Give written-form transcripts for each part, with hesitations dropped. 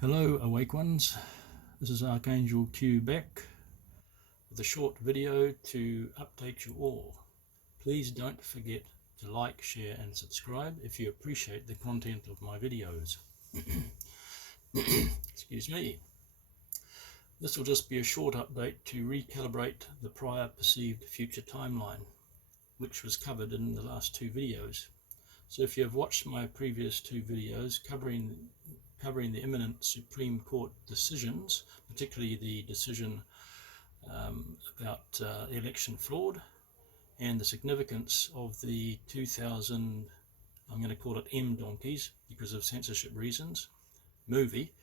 Hello awake ones, this is Archangel Que back with a short video to update you all. Please don't forget to like, share and subscribe if you appreciate the content of my videos. Excuse me. This will just be a short update to recalibrate the prior perceived future timeline, which was covered in the last two videos. So if you have watched my previous two videos covering the imminent Supreme Court decisions, particularly the decision about election fraud and the significance of the 2000, I'm going to call it M donkeys because of censorship reasons, movie,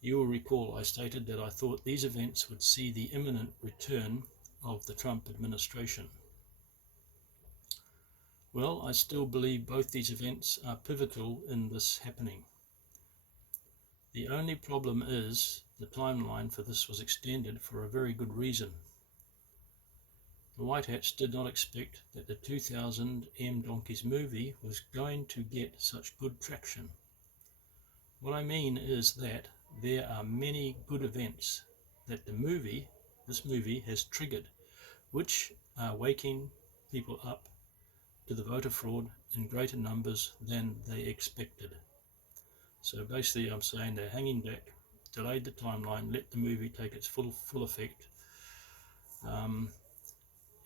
you will recall I stated that I thought these events would see the imminent return of the Trump administration. Well, I still believe both these events are pivotal in this happening. The only problem is the timeline for this was extended for a very good reason. The White Hats did not expect that the 2000 M Donkeys movie was going to get such good traction. What I mean is that there are many good events that this movie has triggered, which are waking people up to the voter fraud in greater numbers than they expected. So basically I'm saying they're hanging back, delayed the timeline, let the movie take its full effect, and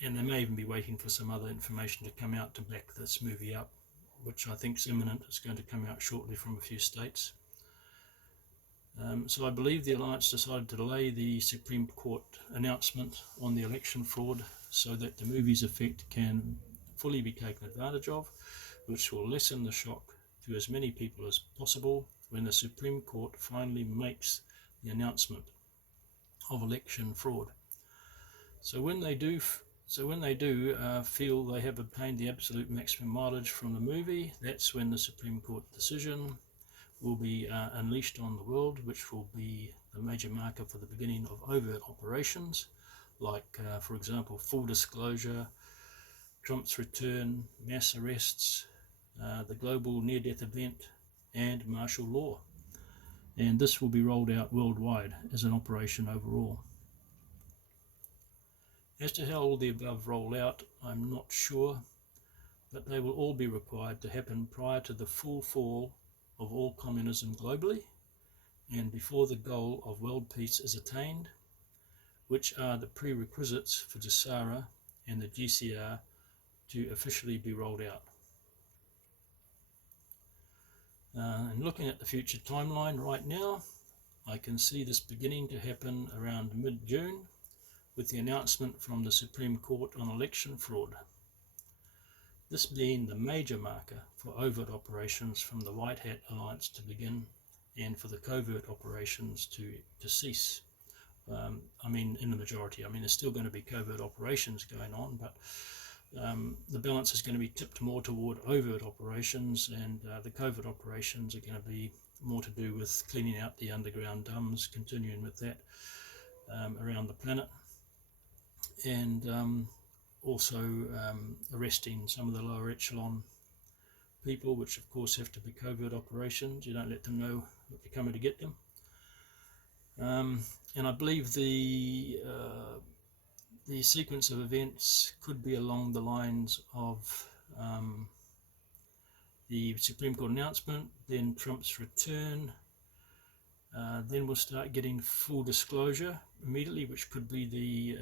they may even be waiting for some other information to come out to back this movie up, which I think is imminent. It's going to come out shortly from a few states. So I believe the Alliance decided to delay the Supreme Court announcement on the election fraud so that the movie's effect can fully be taken advantage of, which will lessen the shock to as many people as possible when the Supreme Court finally makes the announcement of election fraud. So when they do feel they have obtained the absolute maximum mileage from the movie, that's when the Supreme Court decision will be unleashed on the world, which will be the major marker for the beginning of overt operations, like, for example, full disclosure, Trump's return, mass arrests, the global near-death event, and martial law. And this will be rolled out worldwide as an operation overall. As to how all the above roll out, I'm not sure, but they will all be required to happen prior to the full fall of all communism globally and before the goal of world peace is attained, which are the prerequisites for JSARA and the GCR to officially be rolled out. And looking at the future timeline right now, I can see this beginning to happen around mid-June with the announcement from the Supreme Court on election fraud. This being the major marker for overt operations from the White Hat Alliance to begin and for the covert operations to cease. I mean, in the majority. I mean, there's still going to be covert operations going on, but the balance is going to be tipped more toward overt operations, and the covert operations are going to be more to do with cleaning out the underground dams, continuing with that around the planet, and also arresting some of the lower echelon people, which of course have to be covert operations. You don't let them know that you're coming to get them. And I believe the sequence of events could be along the lines of the Supreme Court announcement, then Trump's return, then we'll start getting full disclosure immediately, which could be the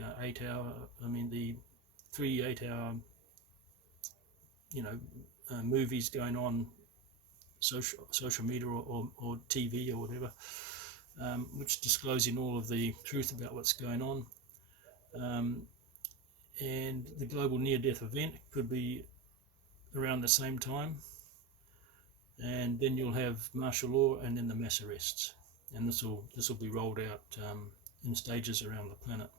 3 8-hour, movies going on social media or TV or whatever, which disclosing all of the truth about what's going on. And the global near-death event could be around the same time, and then you'll have martial law and then the mass arrests, and this will be rolled out in stages around the planet.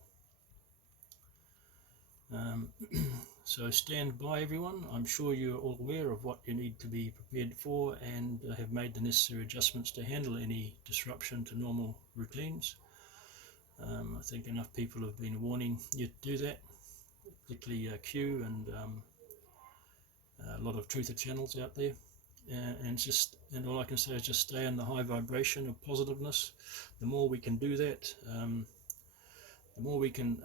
So stand by, everyone. I'm sure you're all aware of what you need to be prepared for and have made the necessary adjustments to handle any disruption to normal routines. I think enough people have been warning you to do that, particularly Q and a lot of truther channels out there. and all I can say is just stay in the high vibration of positiveness. The more we can do that, the more we can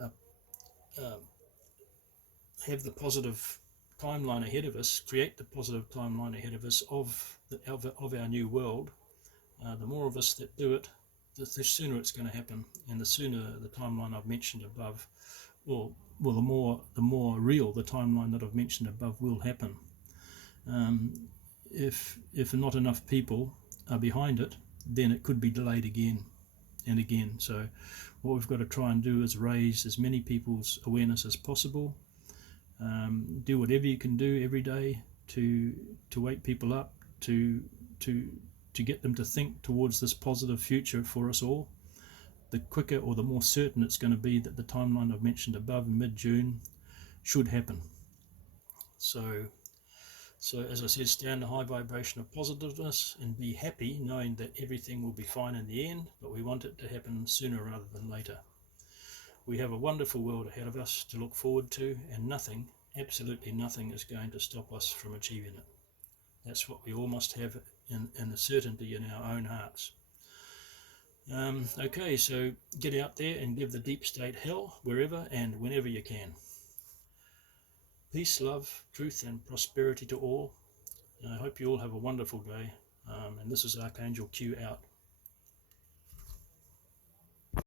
have the positive timeline ahead of us, create the positive timeline ahead of us of our new world. The more of us that do it, the sooner it's going to happen, and the sooner the timeline I've mentioned above, well, the more real the timeline that I've mentioned above will happen. If not enough people are behind it, then it could be delayed again and again. So what we've got to try and do is raise as many people's awareness as possible. Do whatever you can do every day to wake people up, to get them to think towards this positive future for us all. The quicker or the more certain it's going to be that the timeline I've mentioned above in mid-June should happen. So as I said, stay in the high vibration of positiveness and be happy knowing that everything will be fine in the end, but we want it to happen sooner rather than later. We have a wonderful world ahead of us to look forward to, and nothing, absolutely nothing, is going to stop us from achieving it. That's what we all must have in a certainty in our own hearts. Okay, so get out there and give the deep state hell wherever and whenever you can. Peace, love, truth and prosperity to all. I hope you all have a wonderful day. And this is Archangel Que out.